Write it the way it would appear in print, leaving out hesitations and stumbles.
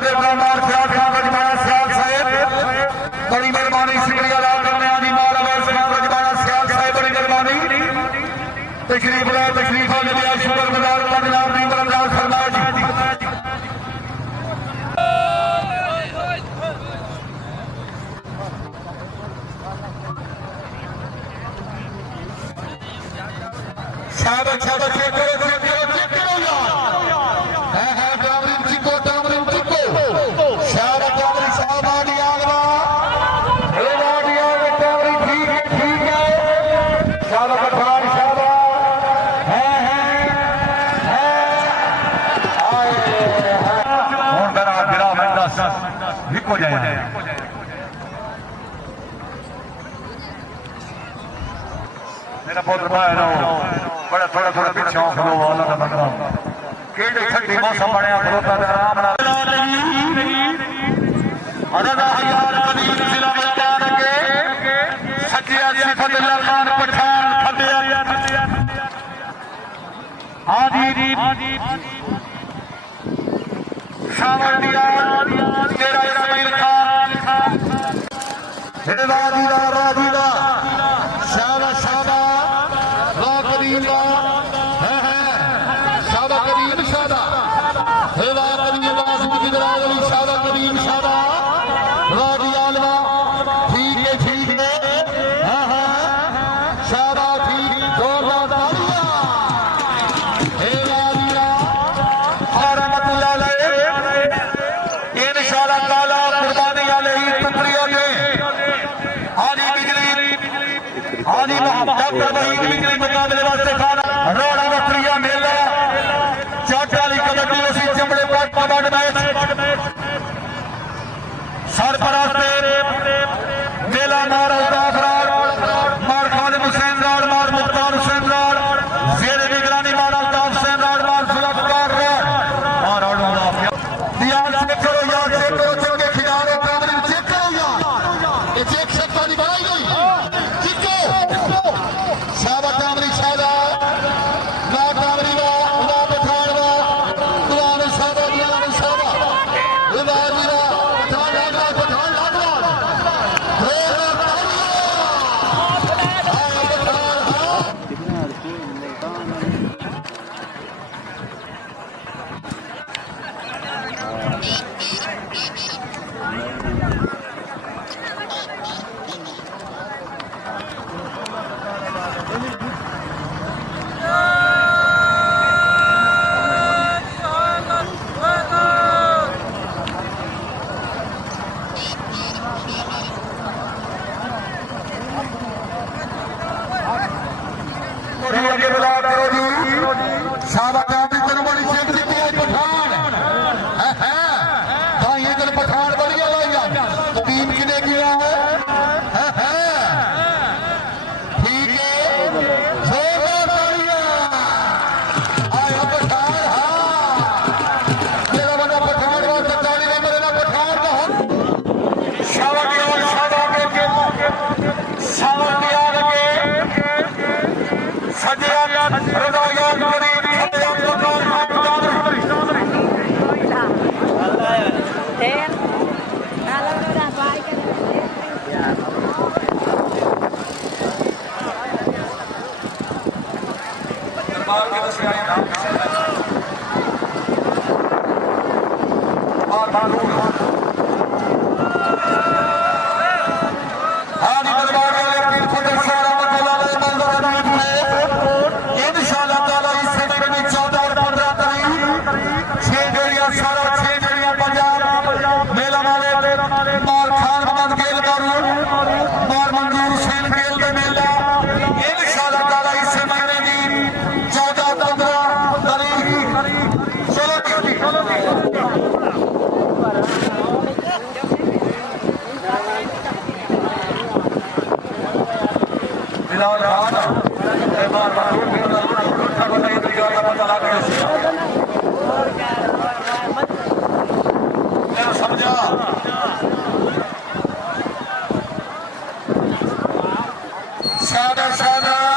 जनाब इब्राहिम सियाल खान रजवाड़ा सियाल साहब बड़ी मेहरबानी शुक्रिया अदा करने आनी माल अवर जनाब रजवाड़ा सियाल साहब बड़ी मेहरबानी तशरीफ लाए तशरीफ आने दिया शुक्रगुजार का जनाब दी बरकत फरमाए जी। शाबाश शाबाश चेक करो चेक करो यार है टामरिन चिको शाबाश टामरिन साहब आ गया टामरिन ठीक है शाबाश पठान शाबाश है हुन मेरा बिरा मंदा विको जाए मेरा पुत्र भाई बड़ा थोड़ा थोड़ा पीछे खलो वाला का बंदा केड़े ठंडी मौसम बनया खलोता ते आराम नाल अरदा यार कदीम जिला मैदान के सचिया सिफत अल्लाह खान पठान खटिया आदि शावरिया तेरा इसमाइल खान हिदायतीदा राजीदा शाबाश शाबाश ला करीम शादा करीम शादा हेला करीम लाजिम बिदराज अली शादा करीम शादा राजी आलवा ठीक है शादा ठीक जोरदार तालियां हेला दिया रहमतुल्लाह अलैह इंशाअल्लाह ताला कुर्बानी अलैहि तकरिया के हाजी बिजली हाजी डॉक्टर वहीद बिजली मुकाबले वास्ते खाना रोड़ा बकरिया मेला चाटाली कबड्डी उसी चमड़े पाट मैच सरपरास्ते मेला मार अफ्तार मार खालिद हुसैन राड मार मुख्तार हुसैन राड जेर निगरानी मार अल्ताफ हुसैन राड मार जुल्फकार राड और ध्यान से करो यार चेक करो चंगे खिलाड़े कामरिन चेक करो यार ये चेक सकता नहीं बनाई गई चिक्को शाबाश कामरिन शादा ना कामरी ना ना पठान ना दुआन शादा दुआन शादा इबादी ना पठान ना पठान लागवा शाबाश कामरिन तेन बड़ी चेक दी है पठान है भाई ये तेन पठान बढ़िया लाइया टीम किने किया है ठीक है जोरदार तालियां आया पठान मेरा बड़ा पठान वास्ते ताली नहीं मेरे ना पठान का हो शाबाश सजिया रज़ायात करीम समझा सादा सादा